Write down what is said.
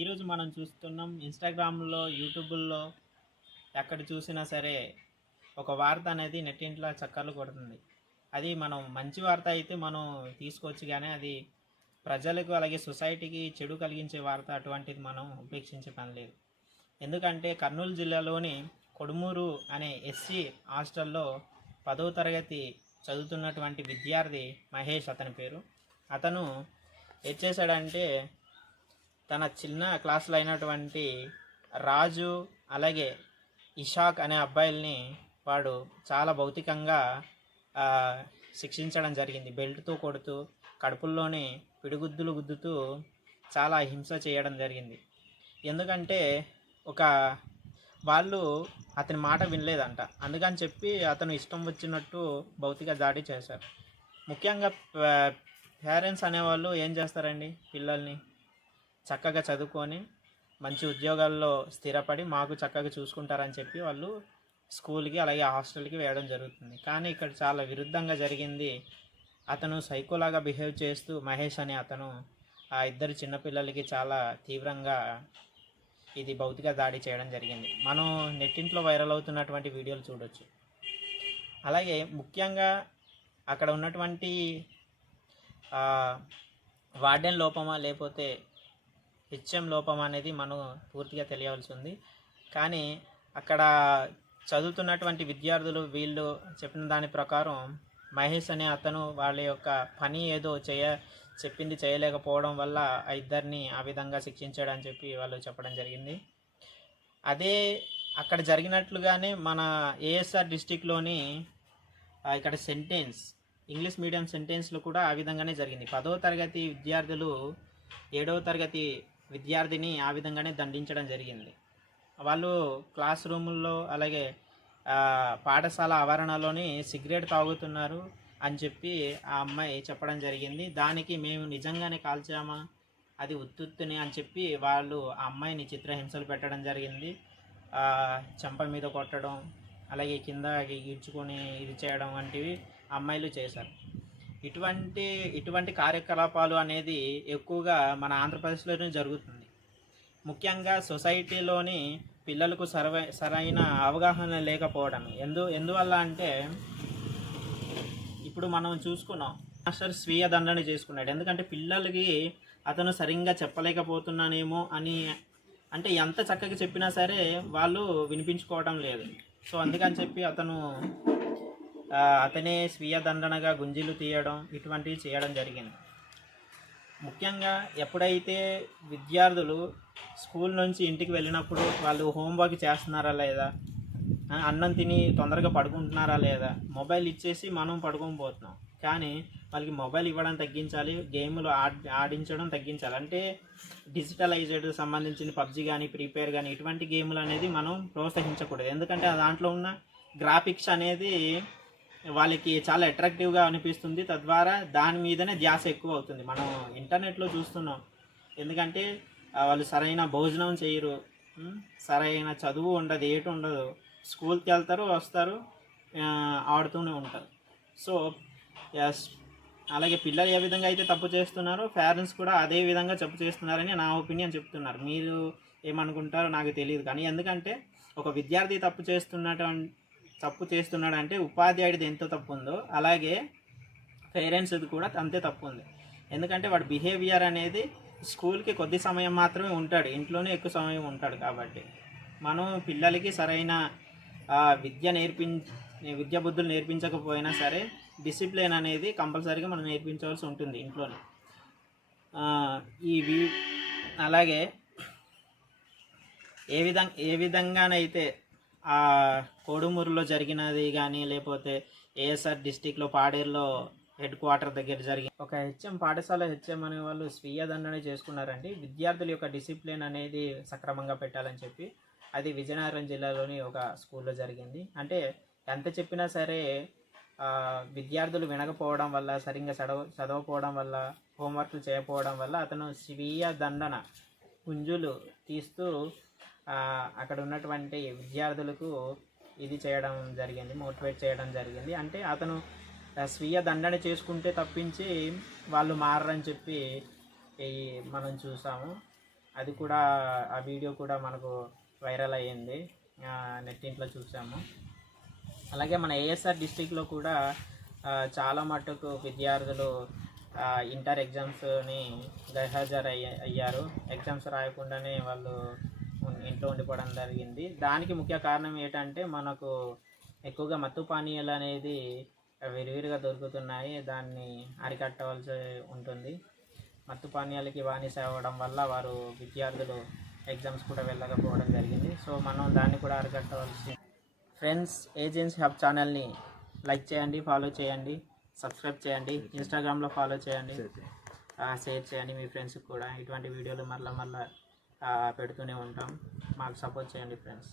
ఈరోజు మనం చూస్తున్నాం ఇన్స్టాగ్రామ్లో యూట్యూబ్లో ఎక్కడ చూసినా సరే ఒక వార్త అనేది నెట్టింట్లో చక్కర్లు కొడుతుంది. అది మనం మంచి వార్త అయితే మనం తీసుకోవచ్చు కానీ అది ప్రజలకు అలాగే సొసైటీకి చెడు కలిగించే వార్త అటువంటిది మనం ఉపేక్షించే పని లేదు. ఎందుకంటే కర్నూలు జిల్లాలోని కొడుమూరు అనే ఎస్సీ హాస్టల్లో పదవ తరగతి చదువుతున్నటువంటి విద్యార్థి మహేష్ అతని పేరు. అతను ఏం చేశాడంటే తన చిన్న క్లాసులో అయినటువంటి రాజు అలాగే ఇషాక్ అనే అబ్బాయిల్ని వాడు చాలా భౌతికంగా శిక్షించడం జరిగింది. బెల్ట్తో కొడుతూ కడుపుల్లోని పిడిగుద్దులు గుద్దుతూ చాలా హింస చేయడం జరిగింది. ఎందుకంటే ఒక వాళ్ళు అతని మాట వినలేదంట. అందుకని చెప్పి అతను ఇష్టం వచ్చినట్టు భౌతిక దాడి చేశారు. ముఖ్యంగా పేరెంట్స్ అనేవాళ్ళు ఏం చేస్తారండి పిల్లల్ని? చక్కగా చదువుకొని మంచి ఉద్యోగాల్లో స్థిరపడి మాకు చక్కగా చూసుకుంటారని చెప్పి వాళ్ళు స్కూల్కి అలాగే హాస్టల్కి వేయడం జరుగుతుంది. కానీ ఇక్కడ చాలా విరుద్ధంగా జరిగింది. అతను సైకోలాగా బిహేవ్ చేస్తూ మహేష్ అనే అతను ఆ ఇద్దరు చిన్నపిల్లలకి చాలా తీవ్రంగా ఇది భౌతిక దాడి చేయడం జరిగింది. మనం నెట్టింట్లో వైరల్ అవుతున్నటువంటి వీడియోలు చూడొచ్చు. అలాగే ముఖ్యంగా అక్కడ ఉన్నటువంటి వార్డెన్ లోపమా లేకపోతే హెచ్ఎం లోపం అనేది మనం పూర్తిగా తెలియవలసి ఉంది. కానీ అక్కడ చదువుతున్నటువంటి విద్యార్థులు వీళ్ళు చెప్పిన దాని ప్రకారం మహేష్ అనే అతను వాళ్ళ యొక్క పని ఏదో చేయ చెప్పింది చేయలేకపోవడం వల్ల ఆ ఇద్దరిని ఆ విధంగా శిక్షించాడని చెప్పి వాళ్ళు చెప్పడం జరిగింది. అదే అక్కడ జరిగినట్లుగానే మన ఏఎస్ఆర్ డిస్టిక్లోని ఇక్కడ సెంటెన్స్ ఇంగ్లీష్ మీడియం సెంటెన్స్లో కూడా ఆ విధంగానే జరిగింది. పదో తరగతి విద్యార్థులు ఏడవ తరగతి విద్యార్థిని ఆ విధంగానే దండించడం జరిగింది. వాళ్ళు క్లాస్ రూముల్లో అలాగే పాఠశాల ఆవరణలోని సిగరెట్ తాగుతున్నారు అని చెప్పి ఆ అమ్మాయి చెప్పడం జరిగింది. దానికి మేము నిజంగానే కాల్చామా? అది ఉత్తుత్తుని అని చెప్పి వాళ్ళు ఆ అమ్మాయిని చిత్రహింసలు పెట్టడం జరిగింది. చెంప మీద కొట్టడం అలాగే కింద ఈడ్చుకొని ఇది చేయడం వంటివి అమ్మాయిలు చేశారు. ఇటువంటి ఇటువంటి కార్యకలాపాలు అనేది ఎక్కువగా మన ఆంధ్రప్రదేశ్లోనే జరుగుతుంది. ముఖ్యంగా సొసైటీలోని పిల్లలకు సరవై సరైన అవగాహన లేకపోవడం. ఎందు ఎందువల్ల అంటే ఇప్పుడు మనం చూసుకున్నాం మాస్టర్ స్వీయ దండన చేసుకున్నాడు. ఎందుకంటే పిల్లలకి అతను సరిగ్గా చెప్పలేకపోతున్నానేమో అని అంటే ఎంత చక్కగా చెప్పినా సరే వాళ్ళు వినిపించుకోవడం లేదు. సో అందుకని చెప్పి అతను అతనే స్వీయ దండనగా గుంజీలు తీయడం ఇటువంటివి చేయడం జరిగింది. ముఖ్యంగా ఎప్పుడైతే విద్యార్థులు స్కూల్ నుంచి ఇంటికి వెళ్ళినప్పుడు వాళ్ళు హోంవర్క్ చేస్తున్నారా లేదా? అన్నం తిని తొందరగా పడుకుంటున్నారా లేదా? మొబైల్ ఇచ్చేసి మనం పడుకోకపోతున్నాం కానీ వాళ్ళకి మొబైల్ ఇవ్వడం తగ్గించాలి గేములు ఆడ్ ఆడించడం తగ్గించాలి. అంటే డిజిటలైజ్డ్ సంబంధించిన పబ్జి కానీ ప్రీపేర్ కానీ ఇటువంటి గేములు అనేది మనం ప్రోత్సహించకూడదు. ఎందుకంటే దాంట్లో ఉన్న గ్రాఫిక్స్ అనేది వాళ్ళకి చాలా అట్రాక్టివ్గా అనిపిస్తుంది. తద్వారా దాని మీదనే ధ్యాస ఎక్కువ అవుతుంది. మనం ఇంటర్నెట్లో చూస్తున్నాం. ఎందుకంటే వాళ్ళు సరైన భోజనం చేయరు. సరైన చదువు ఉండదు ఏటు ఉండదు. స్కూల్కి వెళ్తారు వస్తారు ఆడుతూనే ఉంటారు. సో ఎస్ అలాగే పిల్లలు ఏ విధంగా అయితే తప్పు చేస్తున్నారో పేరెంట్స్ కూడా అదే విధంగా తప్పు చేస్తున్నారని నా ఒపీనియన్ చెప్తున్నారు. మీరు ఏమనుకుంటారో నాకు తెలియదు. కానీ ఎందుకంటే ఒక విద్యార్థి తప్పు చేస్తున్నటువంటి తప్పు చేస్తున్నాడు అంటే ఉపాధ్యాయుడిది ఎంత తప్పు ఉందో అలాగే పేరెంట్స్ది కూడా అంతే తప్పు ఉంది ఎందుకంటే వాడి బిహేవియర్ అనేది స్కూల్కి కొద్ది సమయం మాత్రమే ఉంటాడు ఇంట్లోనే ఎక్కువ సమయం ఉంటాడు కాబట్టి. మనం పిల్లలకి సరైన విద్య నేర్పి విద్యా బుద్ధులు నేర్పించకపోయినా సరే డిసిప్లిన్ అనేది కంపల్సరీగా మనం నేర్పించవలసి ఉంటుంది ఇంట్లోనే. ఈ అలాగే ఏ విధంగా ఏ విధంగానైతే ఆ కోడుమూరులో జరిగినది కానీ లేకపోతే ఏఎస్ఆర్ డిస్టిక్లో పాడేరులో హెడ్ క్వార్టర్ దగ్గర జరిగింది ఒక హెచ్ఎం పాఠశాల హెచ్ఎం అనే వాళ్ళు స్వీయ దండన చేసుకున్నారండి. విద్యార్థుల యొక్క డిసిప్లిన్ అనేది సక్రమంగా పెట్టాలని చెప్పి అది విజయనగరం జిల్లాలోని ఒక స్కూల్లో జరిగింది. అంటే ఎంత చెప్పినా సరే విద్యార్థులు వినకపోవడం వల్ల సరిగ్గా చదవ చదవకపోవడం వల్ల హోంవర్క్లు చేయకపోవడం వల్ల అతను స్వీయ దండన పుంజులు తీస్తూ అక్కడ ఉన్నటువంటి విద్యార్థులకు ఇది చేయడం జరిగింది మోటివేట్ చేయడం జరిగింది. అంటే అతను స్వీయ దండన చేసుకుంటే తప్పించి వాళ్ళు మారరని చెప్పి మనం చూసాము. అది కూడా ఆ వీడియో కూడా మనకు వైరల్ అయ్యింది. నెట్టింట్లో చూసాము. అలాగే మన ఏఎస్ఆర్ డిస్టిక్లో కూడా చాలా మటుకు విద్యార్థులు ఇంటర్ ఎగ్జామ్స్ని గైహాజరు అయ్యారు. ఎగ్జామ్స్ రాయకుండానే వాళ్ళు ఇంట్లో ఉండిపోవడం జరిగింది. దానికి ముఖ్య కారణం ఏంటంటే మనకు ఎక్కువగా మత్తు పానీయాలు అనేది విరివిరిగా దొరుకుతున్నాయి. దాన్ని అరికట్టవలసి ఉంటుంది. మత్తు పానీయాలకి బానిస అవ్వడం వల్ల వారు విద్యార్థులు ఎగ్జామ్స్ కూడా వెళ్ళకపోవడం జరిగింది. సో మనం దాన్ని కూడా అరికట్టవలసి ఫ్రెండ్స్ ఏజెన్సీ హబ్ ఛానల్ని లైక్ చేయండి ఫాలో చేయండి సబ్స్క్రైబ్ చేయండి ఇన్స్టాగ్రామ్లో ఫాలో చేయండి షేర్ చేయండి. మీ ఫ్రెండ్స్కి కూడా. ఇటువంటి వీడియోలు మళ్ళీ మళ్ళీ పెడుతూనే ఉంటాం. మాకు సపోర్ట్ చేయండి ఫ్రెండ్స్